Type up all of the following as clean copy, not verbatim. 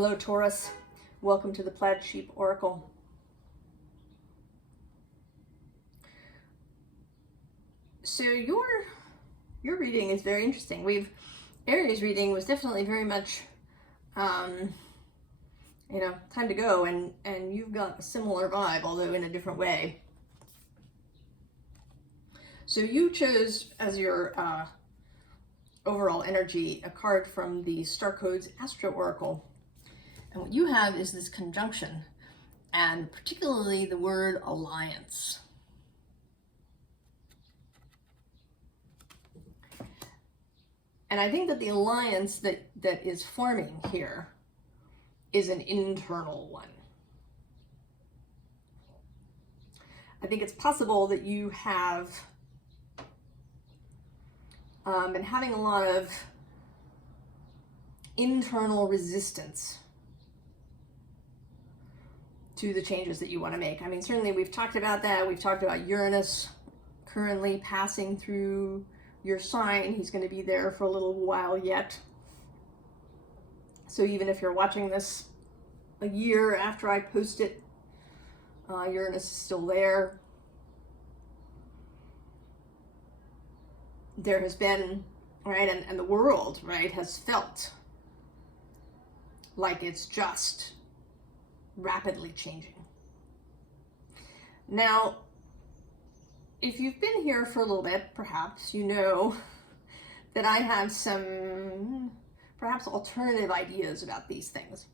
Hello, Taurus. Welcome to the Plaid Sheep Oracle. So your reading is very interesting. Aries reading was definitely very much, time to go, and you've got a similar vibe, although in a different way. So you chose as your overall energy a card from the Starcodes Astro Oracle. And what you have is this conjunction, and particularly the word alliance. And I think that the alliance that is forming here is an internal one. I think it's possible that you have been having a lot of internal resistance to the changes that you want to make. I mean, certainly we've talked about that. We've talked about Uranus currently passing through your sign. He's going to be there for a little while yet. So even if you're watching this a year after I post it, Uranus is still there. There has been, right, and the world, right, has felt like it's just rapidly changing. Now, if you've been here for a little bit, perhaps you know that I have some perhaps alternative ideas about these things.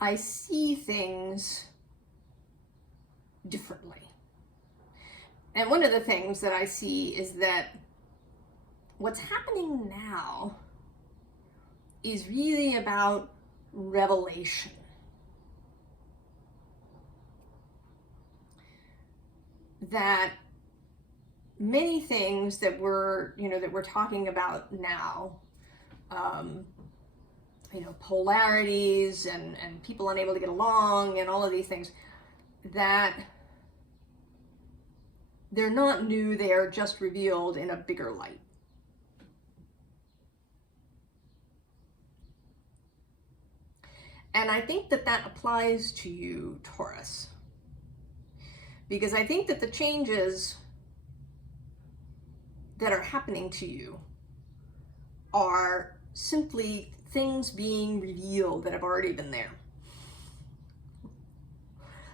I see things differently. And one of the things that I see is that what's happening now is really about revelation. That many things that we're talking about now, polarities and people unable to get along and all of these things, that they're not new, they are just revealed in a bigger light. And I think that that applies to you, Taurus, because I think that the changes that are happening to you are simply things being revealed that have already been there.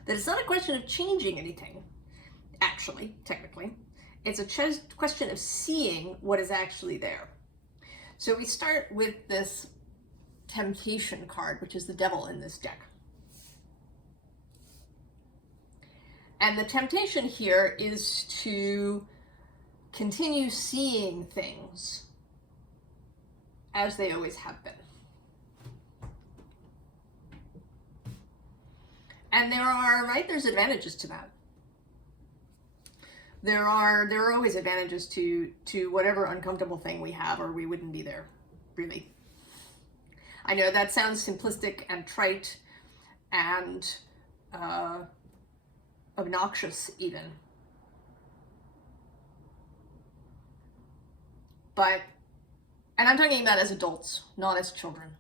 That it's not a question of changing anything, actually, technically. It's a question of seeing what is actually there. So we start with this Temptation card, which is the devil in this deck. And the temptation here is to continue seeing things as they always have been. And there's advantages to that. There are always advantages to whatever uncomfortable thing we have, or we wouldn't be there, really. I know that sounds simplistic and trite and obnoxious even. But, and I'm talking about as adults, not as children.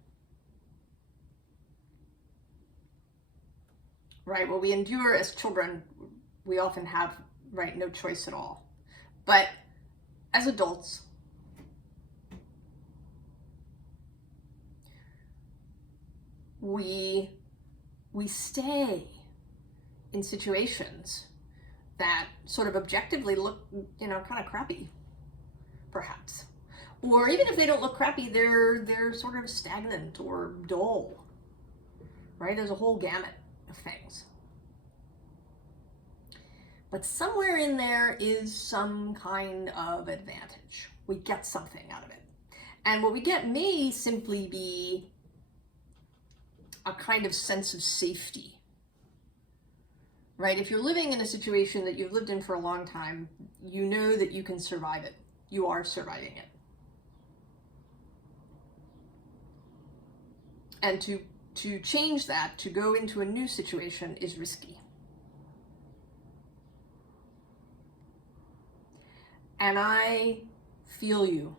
Right, what we endure as children, we often have, right, no choice at all. But as adults, we stay in situations that sort of objectively look, kind of crappy, perhaps. Or even if they don't look crappy, they're sort of stagnant or dull, right? There's a whole gamut of things. But somewhere in there is some kind of advantage. We get something out of it. And what we get may simply be a kind of sense of safety, right? If you're living in a situation that you've lived in for a long time, you know that you can survive it. You are surviving it. And to change that, to go into a new situation, is risky. And I feel you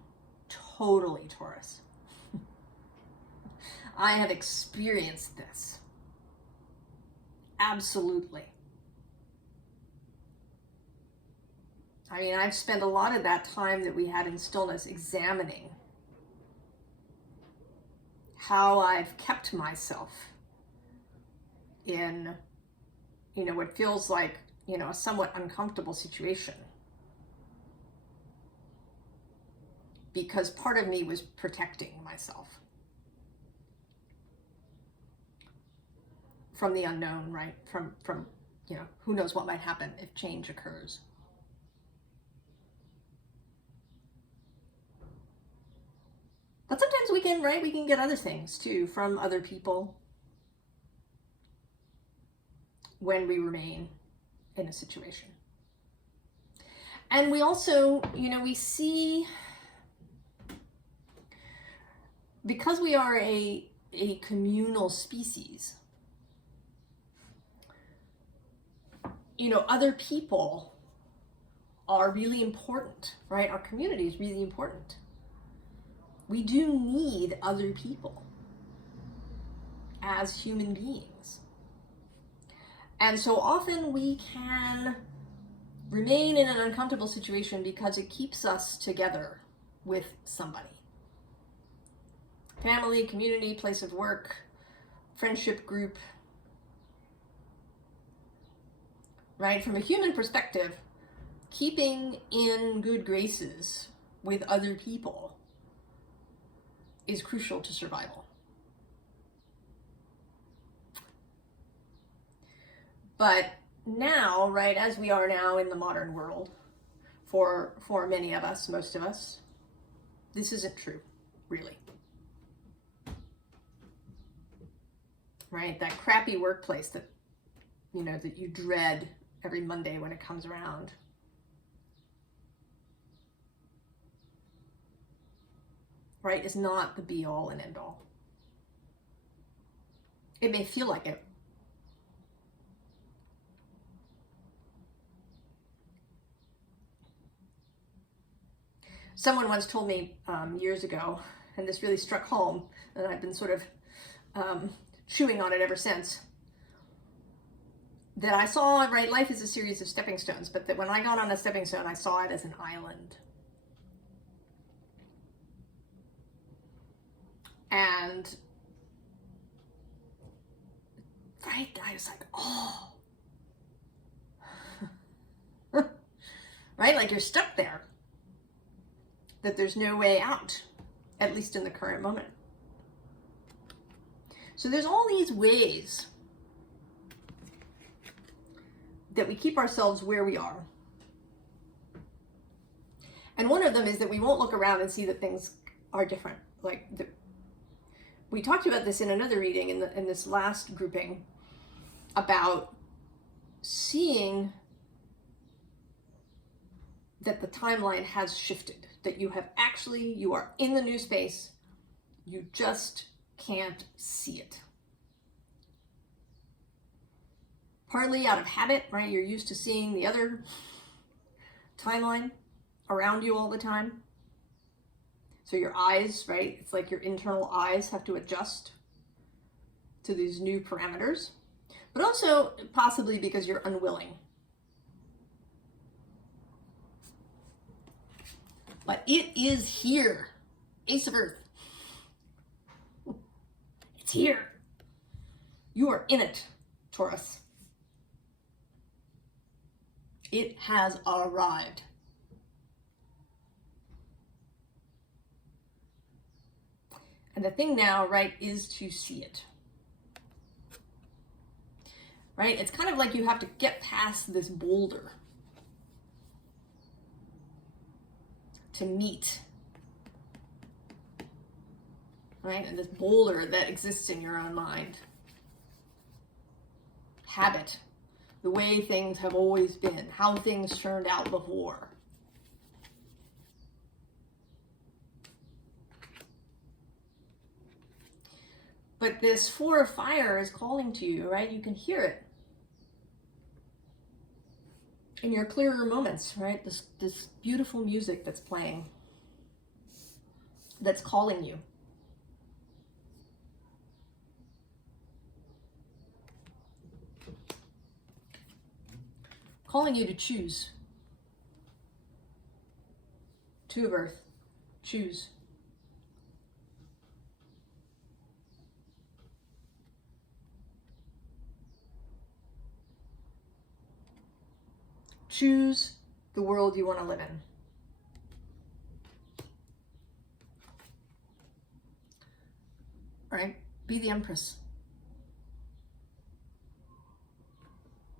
totally, Taurus. I have experienced this. Absolutely. I mean, I've spent a lot of that time that we had in stillness examining how I've kept myself in, you know, what feels like, you know, a somewhat uncomfortable situation. Because part of me was protecting myself from the unknown, right? From, you know, who knows what might happen if change occurs. But sometimes we can, right? We can get other things too from other people when we remain in a situation. And we also, you know, we see, because we are a communal species, you know, other people are really important, right? Our community is really important. We do need other people as human beings. And so often we can remain in an uncomfortable situation because it keeps us together with somebody. Family, community, place of work, friendship group. Right? From a human perspective, keeping in good graces with other people is crucial to survival. But now, right, as we are now in the modern world, for many of us, most of us, this isn't true, really. Right? That crappy workplace that, you know, that you dread every Monday when it comes around. Right, is not the be all and end all. It may feel like it. Someone once told me years ago, and this really struck home, and I've been sort of chewing on it ever since, that I saw, right, life is a series of stepping stones, but that when I got on a stepping stone, I saw it as an island. And, right, I was like, oh. Right, like you're stuck there. That there's no way out, at least in the current moment. So there's all these ways that we keep ourselves where we are. And one of them is that we won't look around and see that things are different. Like we talked about this in another reading in this last grouping about seeing that the timeline has shifted, that you are in the new space, you just can't see it. Partly out of habit, right? You're used to seeing the other timeline around you all the time. So your eyes, right? It's like your internal eyes have to adjust to these new parameters, but also possibly because you're unwilling. But it is here. Ace of Earth. It's here. You are in it, Taurus. It has arrived. And the thing now, right, is to see it. Right? It's kind of like you have to get past this boulder to meet. Right? And this boulder that exists in your own mind. Habit. The way things have always been, how things turned out before. But this Four of Fire is calling to you, right? You can hear it in your clearer moments, right? This beautiful music that's playing, that's calling you. calling you to choose. Two of Earth, choose. Choose the world you want to live in. All right, be the Empress.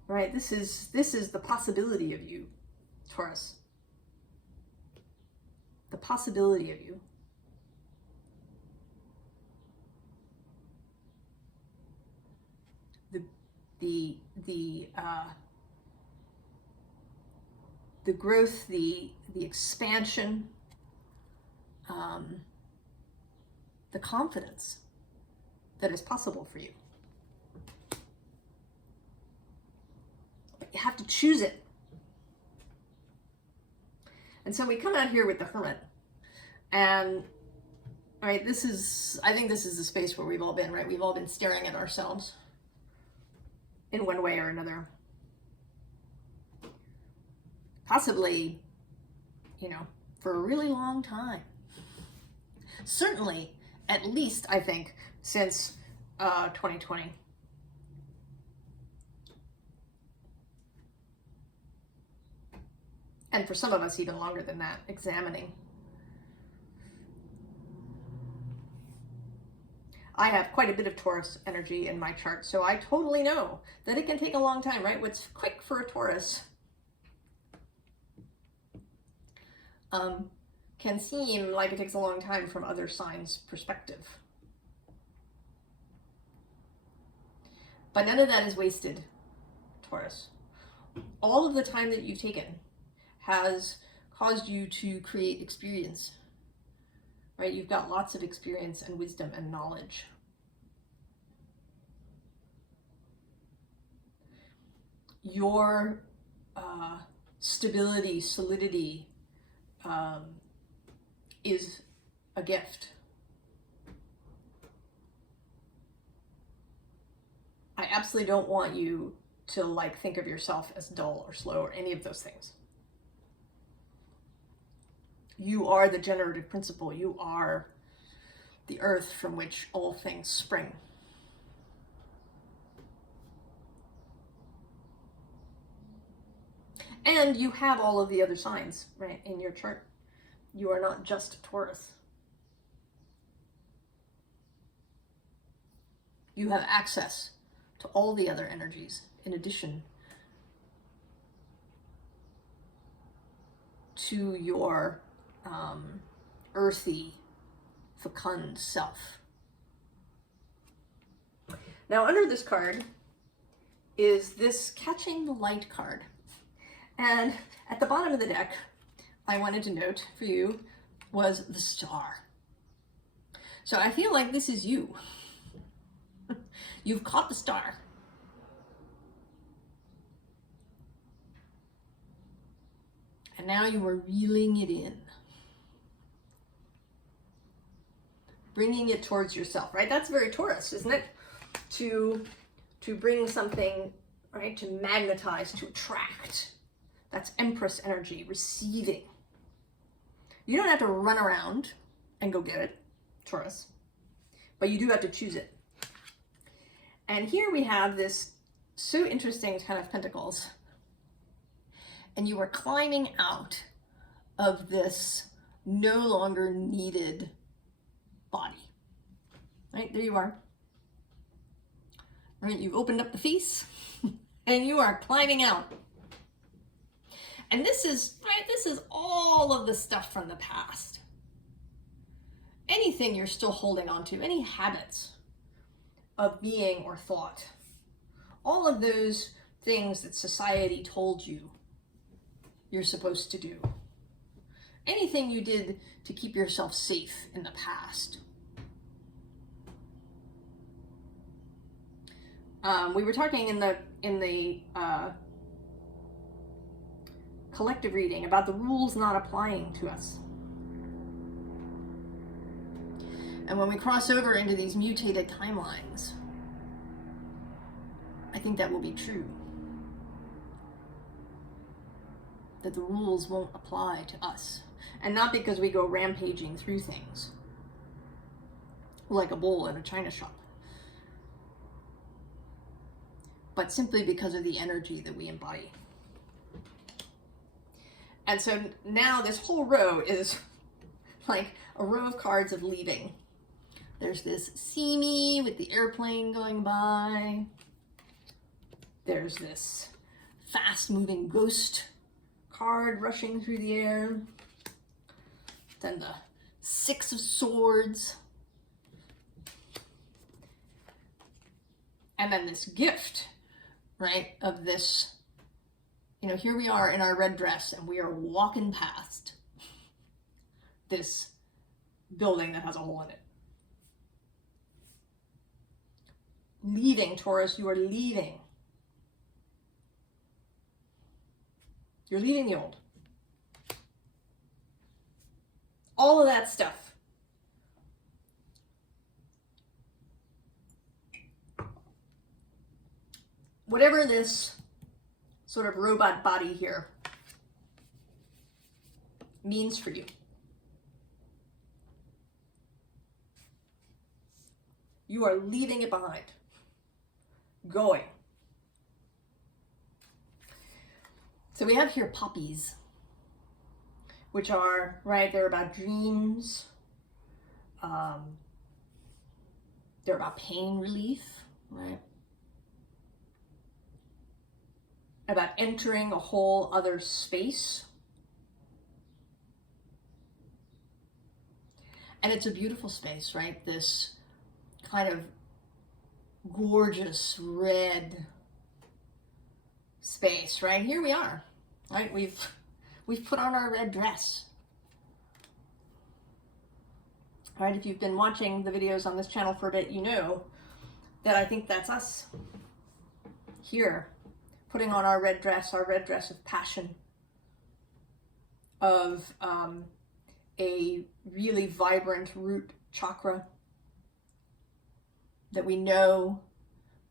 All right, this is the possibility of you, Taurus. The possibility of you. The growth, the expansion, the confidence that is possible for you. But you have to choose it. And so we come out here with the Hermit, and right, I think this is the space where we've all been, right? We've all been staring at ourselves in one way or another. Possibly, you know, for a really long time. Certainly, at least, I think, since 2020. And for some of us, even longer than that, examining. I have quite a bit of Taurus energy in my chart, so I totally know that it can take a long time, right? What's quick for a Taurus can seem like it takes a long time from other signs' perspective. But none of that is wasted, Taurus. All of the time that you've taken has caused you to create experience, right? You've got lots of experience and wisdom and knowledge. Your stability, solidity is a gift. I absolutely don't want you to like think of yourself as dull or slow or any of those things. You are the generative principle. You are the earth from which all things spring. And you have all of the other signs, right, in your chart. You are not just Taurus. You have access to all the other energies in addition to your earthy, fecund self. Now, under this card is this Catching the Light card. And at the bottom of the deck, I wanted to note for you was the star. So I feel like this is you. You've caught the star. And now you are reeling it in. Bringing it towards yourself, right? That's very Taurus, isn't it? To bring something, right? To magnetize, to attract. That's Empress energy, receiving. You don't have to run around and go get it, Taurus, but you do have to choose it. And here we have this so interesting Ten of Pentacles. And you are climbing out of this no longer needed body. Right, there you are. Right, you've opened up the face and you are climbing out. And this is, right, this is all of the stuff from the past. Anything you're still holding on to, any habits of being or thought, all of those things that society told you you're supposed to do. Anything you did to keep yourself safe in the past. We were talking in the collective reading about the rules not applying to us. And when we cross over into these mutated timelines, I think that will be true. that the rules won't apply to us. And not because we go rampaging through things like a bull in a china shop, but simply because of the energy that we embody. And so now this whole row is like a row of cards of leaving. There's this see me with the airplane going by. There's this fast moving ghost card rushing through the air. Then the Six of Swords. And then this gift, right, of this, you know, here we are in our red dress and we are walking past this building that has a hole in it. Leaving, Taurus, you are leaving. You're leaving the old. All of that stuff. Whatever this sort of robot body here means for you. You are leaving it behind. Going. So we have here poppies, which are, right, they're about dreams. They're about pain relief, right? About entering a whole other space. And it's a beautiful space, right? This kind of gorgeous red space, right? Here we are, right? We've put on our red dress. All right, if you've been watching the videos on this channel for a bit, you know that I think that's us here, putting on our red dress of passion, of a really vibrant root chakra, that we know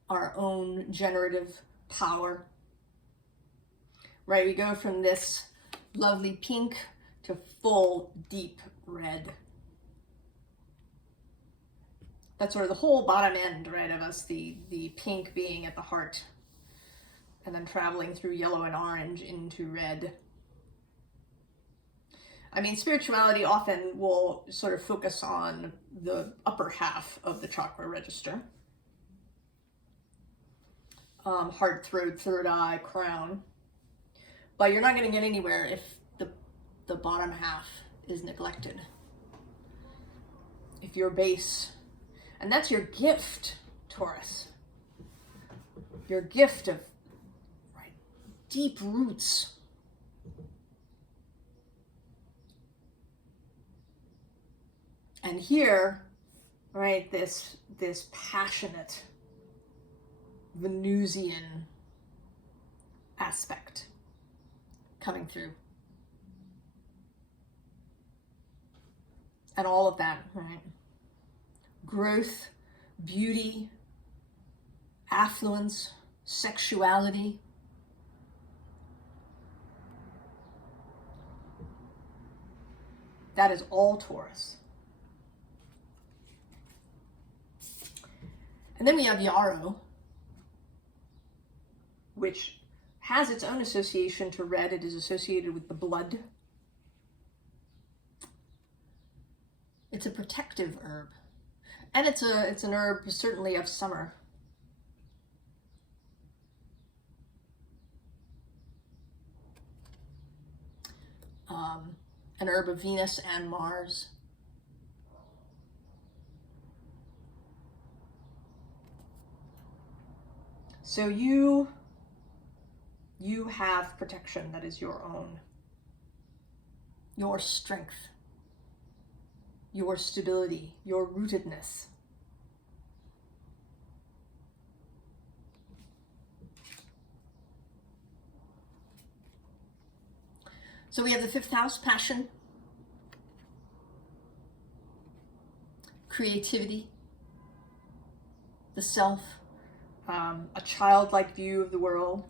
our own generative power, right? We go from this lovely pink to full deep red. That's sort of the whole bottom end, right, of us, the pink being at the heart, and then traveling through yellow and orange into red. I mean, spirituality often will sort of focus on the upper half of the chakra register. Heart, throat, third eye, crown. But you're not going to get anywhere if the bottom half is neglected. If your base, and that's your gift, Taurus. Your gift of, right, deep roots. And here, right, this passionate Venusian aspect coming through. And all of that, right? Growth, beauty, affluence, sexuality. That is all Taurus. And then we have yarrow, which has its own association to red. It is associated with the blood. It's a protective herb. And it's an herb certainly of summer. An herb of Venus and Mars. So you have protection that is your own. Your strength, your stability, your rootedness. So we have the fifth house, passion, creativity, the self, a childlike view of the world.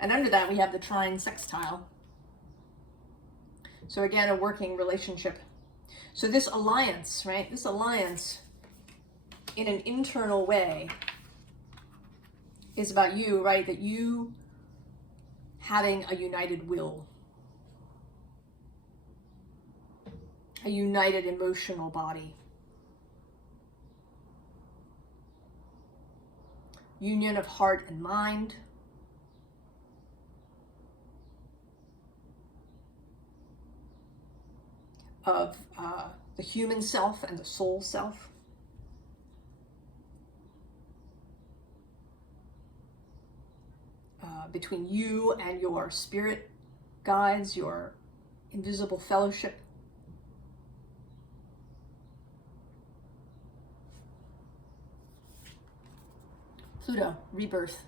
And under that, we have the trine sextile. So again, a working relationship. So this alliance, right? This alliance in an internal way is about you, right? That you having a united will, a united emotional body, union of heart and mind, of the human self and the soul self. Between you and your spirit guides, your invisible fellowship. Pluto, rebirth.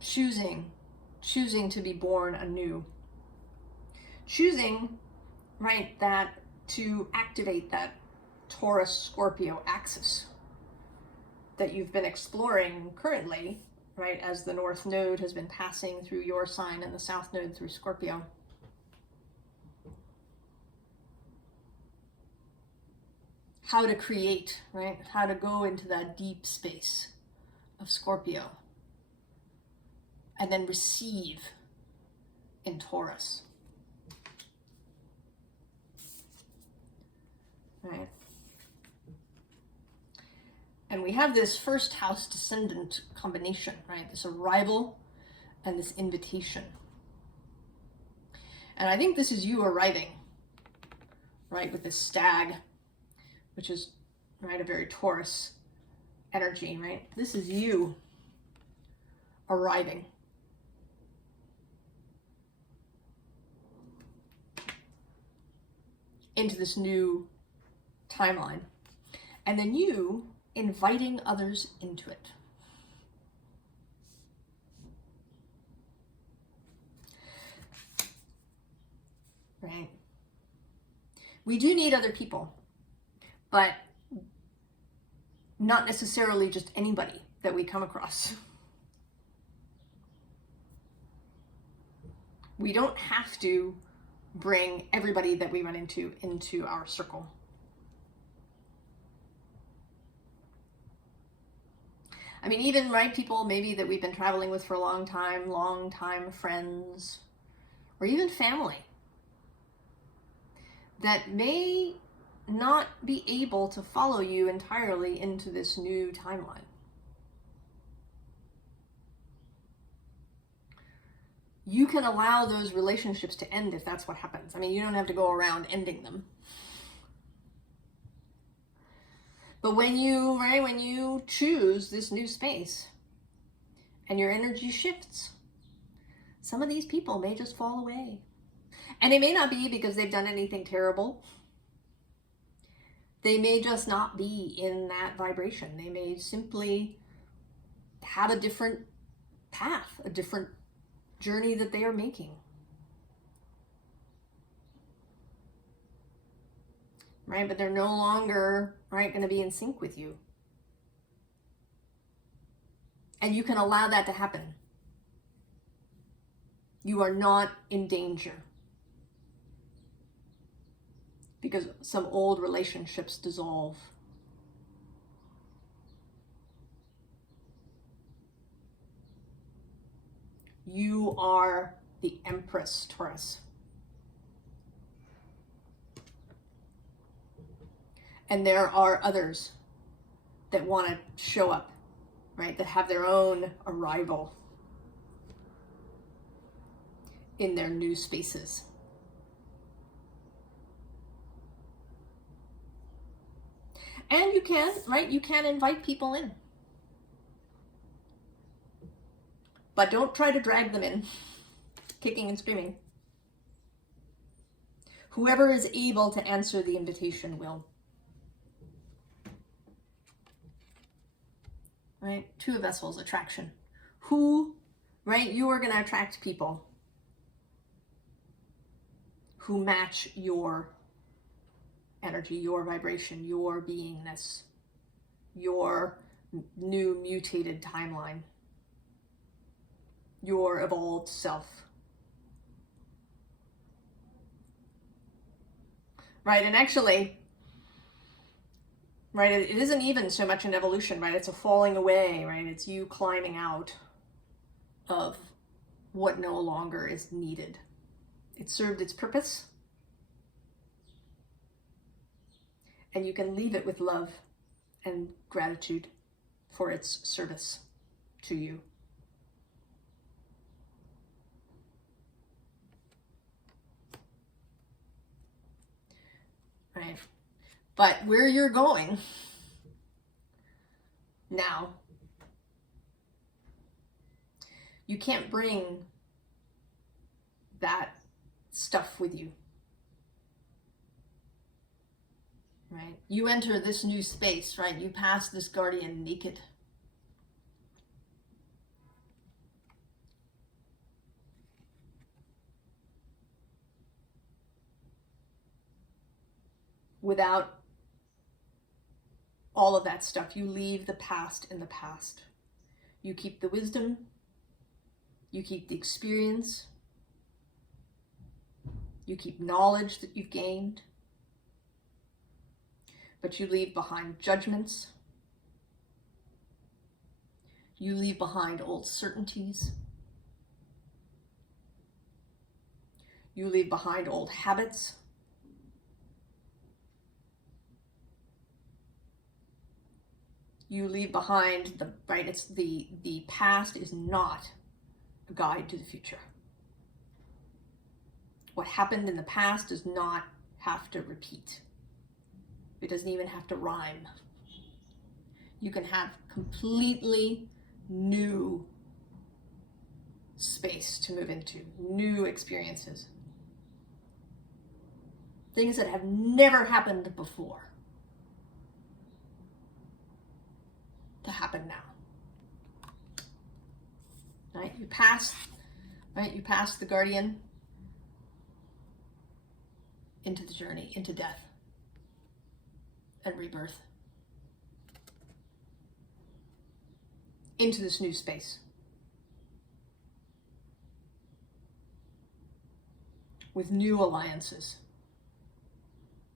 Choosing to be born anew. Choosing, right, that to activate that Taurus Scorpio axis that you've been exploring currently, right, as the North Node has been passing through your sign and the South Node through Scorpio. How to create, right? How to go into that deep space of Scorpio and then receive in Taurus. Right? And we have this first house descendant combination, right? This arrival and this invitation. And I think this is you arriving, right? With this stag, which is, right, a very Taurus energy, right? This is you arriving. Into this new timeline. And then you inviting others into it. Right? We do need other people, but not necessarily just anybody that we come across. We don't have to bring everybody that we run into our circle. I mean, even, right, people maybe that we've been traveling with for a long time friends, or even family, that may not be able to follow you entirely into this new timeline. You can allow those relationships to end if that's what happens. I mean, you don't have to go around ending them. But when you, right, when you choose this new space and your energy shifts, some of these people may just fall away. And it may not be because they've done anything terrible. They may just not be in that vibration. They may simply have a different path, a different journey that they are making. Right? But they're no longer, right, going to be in sync with you. And you can allow that to happen. You are not in danger. Because some old relationships dissolve. You are the Empress, Taurus. And there are others that want to show up, right? That have their own arrival in their new spaces. And you can, right? You can invite people in. But don't try to drag them in, kicking and screaming. Whoever is able to answer the invitation will. Right? Two of Vessels, attraction. Who, right? You are going to attract people who match your energy, your vibration, your beingness. your new mutated timeline, your evolved self. Right, and actually, right, it isn't even so much an evolution, right? It's a falling away, right? It's you climbing out of what no longer is needed. It served its purpose, and you can leave it with love and gratitude for its service to you. Right? But where you're going now, you can't bring that stuff with you. Right? You enter this new space, right? You pass this guardian naked. Without all of that stuff, you leave the past in the past. You keep the wisdom, you keep the experience, you keep knowledge that you've gained, but you leave behind judgments. You leave behind old certainties. You leave behind old habits. You leave behind the, right, it's the past is not a guide to the future. What happened in the past does not have to repeat. It doesn't even have to rhyme. You can have completely new space to move into, new experiences. Things that have never happened before to happen now. Right? You pass the guardian into the journey, into death and rebirth, into this new space with new alliances,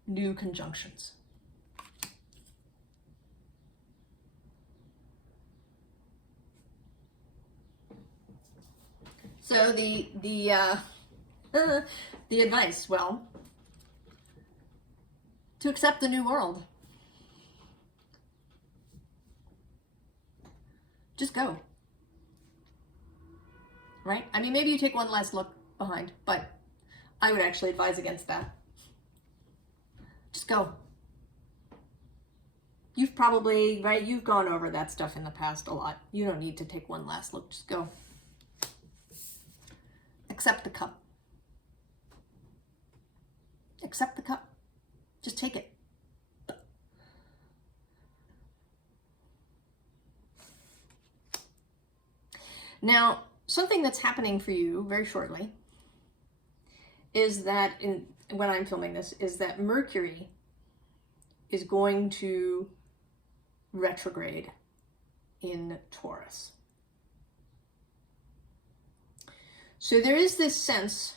new conjunctions. So the advice, well, to accept the new world. Just go. Right? I mean, maybe you take one last look behind, but I would actually advise against that. Just go. You've probably, right, you've gone over that stuff in the past a lot. You don't need to take one last look. Just go. Accept the cup. Accept the cup. Just take it. Now, something that's happening for you very shortly is that, when I'm filming this, is that Mercury is going to retrograde in Taurus. So there is this sense,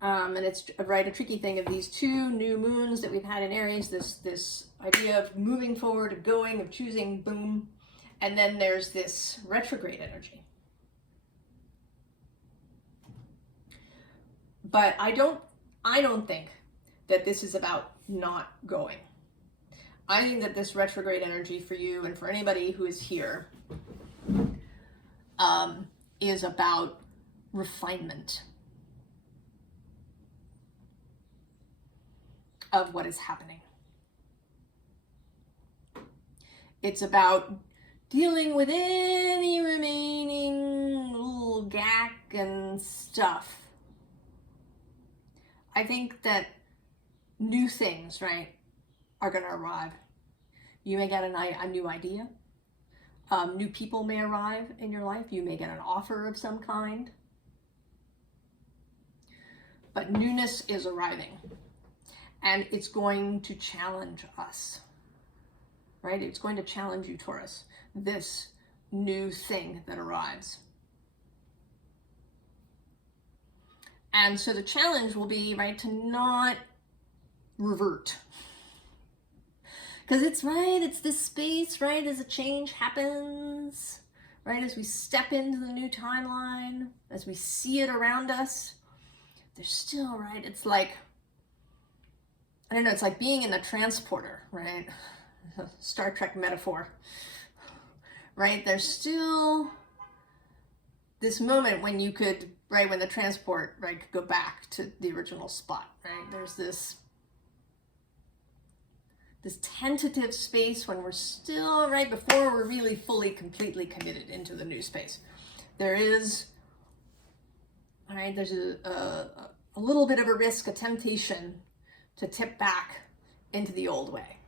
and it's right a tricky thing, of these two new moons that we've had in Aries, this idea of moving forward, of going, of choosing, boom, and then there's this retrograde energy. But I don't think that this is about not going. I think that this retrograde energy for you and for anybody who is here is about refinement of what is happening. It's about dealing with any remaining little gack and stuff. I think that new things, right, are going to arrive. You may get a new idea. New people may arrive in your life. You may get an offer of some kind. But newness is arriving. And it's going to challenge us. right? It's going to challenge you, Taurus, this new thing that arrives. And so the challenge will be, right, to not revert. Because it's right, it's this space, right, as a change happens, right, as we step into the new timeline, as we see it around us, there's still, right, it's like, I don't know, it's like being in a transporter, right? Star Trek metaphor, right? There's still this moment when you could, right, when the transport, right, could go back to the original spot, right? There's this tentative space when we're still, right, before we're really fully, completely committed into the new space. There is, right, there's a little bit of a risk, a temptation to tip back into the old way.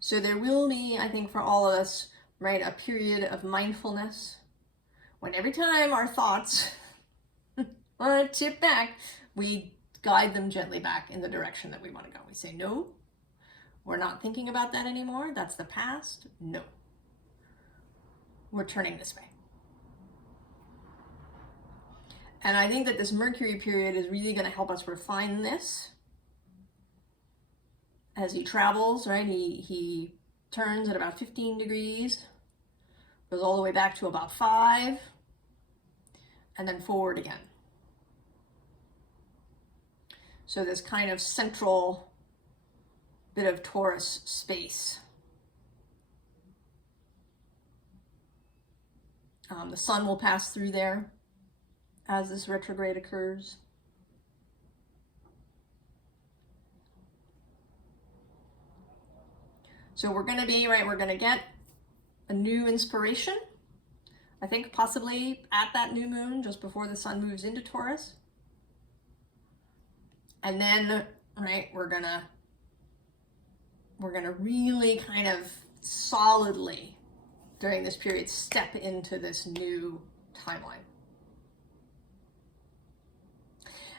So there will be, I think, for all of us, right, a period of mindfulness when every time our thoughts want to tip back, we guide them gently back in the direction that we want to go. We say, no, we're not thinking about that anymore. That's the past. No, we're turning this way. And I think that this Mercury period is really going to help us refine this. As he travels, right, he turns at about 15 degrees, goes all the way back to about 5, and then forward again. So this kind of central bit of Taurus space. The sun will pass through there as this retrograde occurs. So we're going to be, right, we're going to get a new inspiration, I think possibly at that new moon, just before the sun moves into Taurus. And then, right, we're gonna really kind of solidly during this period step into this new timeline.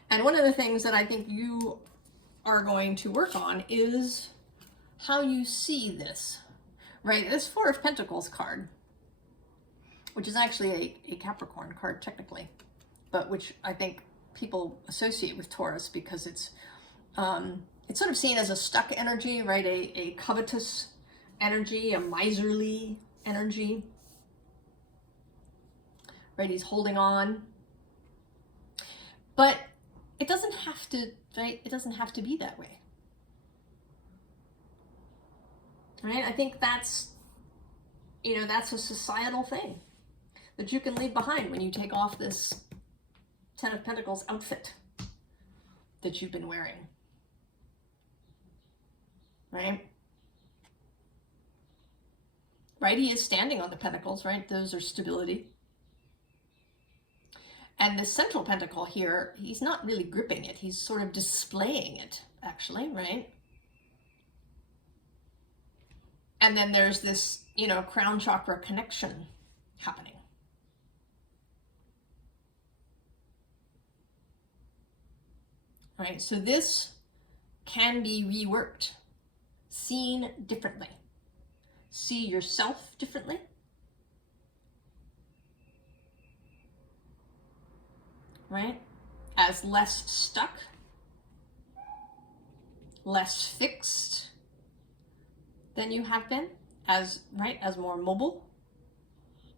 And one of the things that I think you are going to work on is how you see this, right? This Four of Pentacles card, which is actually a Capricorn card technically, but which I think people associate with Taurus because it's sort of seen as a stuck energy, right? A covetous energy, a miserly energy, right? He's holding on, but it doesn't have to, right? It doesn't have to be that way, right? I think that's, you know, that's a societal thing that you can leave behind when you take off this Ten of Pentacles outfit that you've been wearing, right? Right, he is standing on the pentacles, right? Those are stability. And the central pentacle here, he's not really gripping it. He's sort of displaying it, actually, right? And then there's this, you know, crown chakra connection happening. Right, so this can be reworked, seen differently. See yourself differently. Right, as less stuck, less fixed than you have been, as, right, as more mobile,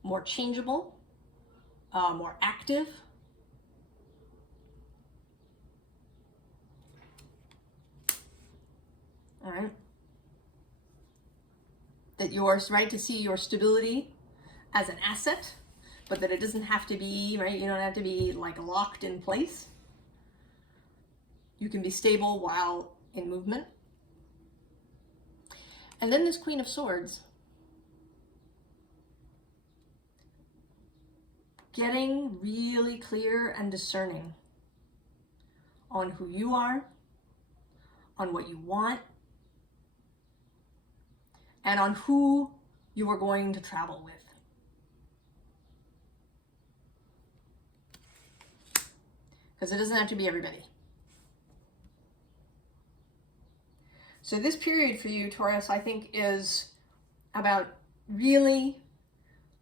more changeable, more active. All right. That yours, right, to see your stability as an asset, but that it doesn't have to be, right, you don't have to be like locked in place. You can be stable while in movement. And then this Queen of Swords. Getting really clear and discerning on who you are, on what you want, and on who you are going to travel with. Because it doesn't have to be everybody. So this period for you, Taurus, I think is about really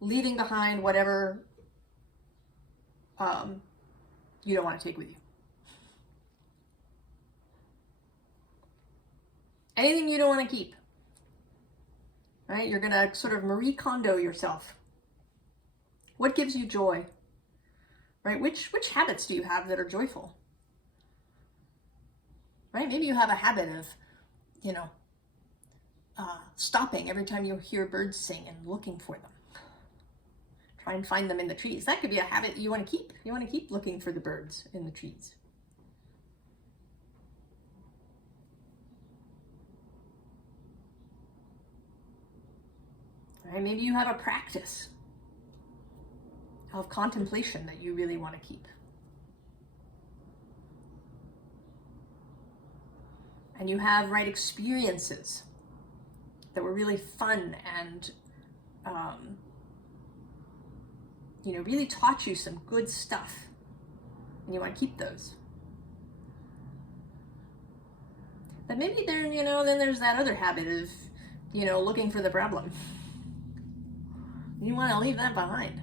leaving behind whatever you don't want to take with you. Anything you don't want to keep, right? You're going to sort of Marie Kondo yourself. What gives you joy, right? Which habits do you have that are joyful, right? Maybe you have a habit of, stopping every time you hear birds sing and looking for them. Try and find them in the trees. That could be a habit you want to keep. You want to keep looking for the birds in the trees. Right? Maybe you have a practice of contemplation that you really want to keep. And you have experiences that were really fun and really taught you some good stuff, and you want to keep those. But maybe then there's that other habit of looking for the problem. You want to leave that behind.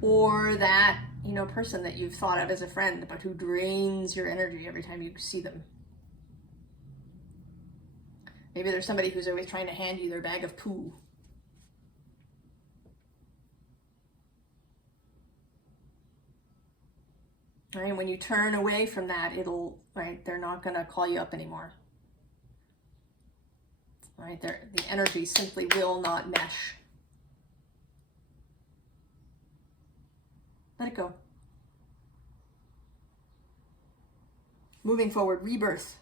Or that person that you've thought of as a friend but who drains your energy every time you see them. Maybe there's somebody who's always trying to hand you their bag of poo. Right? When you turn away from that, they're not going to call you up anymore. Right? The energy simply will not mesh. Let it go. Moving forward, rebirth,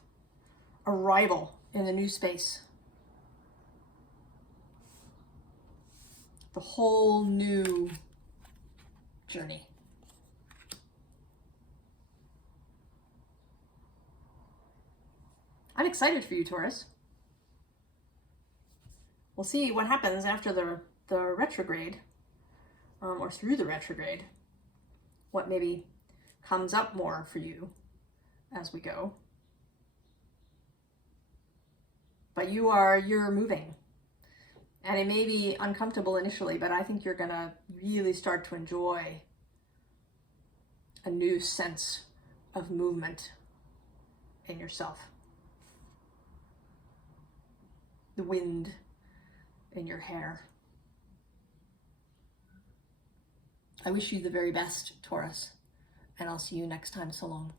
arrival in a new space. The whole new journey. I'm excited for you, Taurus. We'll see what happens after the retrograde, or through the retrograde. What maybe comes up more for you as we go. But you're moving. And it may be uncomfortable initially, but I think you're gonna really start to enjoy a new sense of movement in yourself. The wind in your hair. I wish you the very best, Taurus, and I'll see you next time. So long.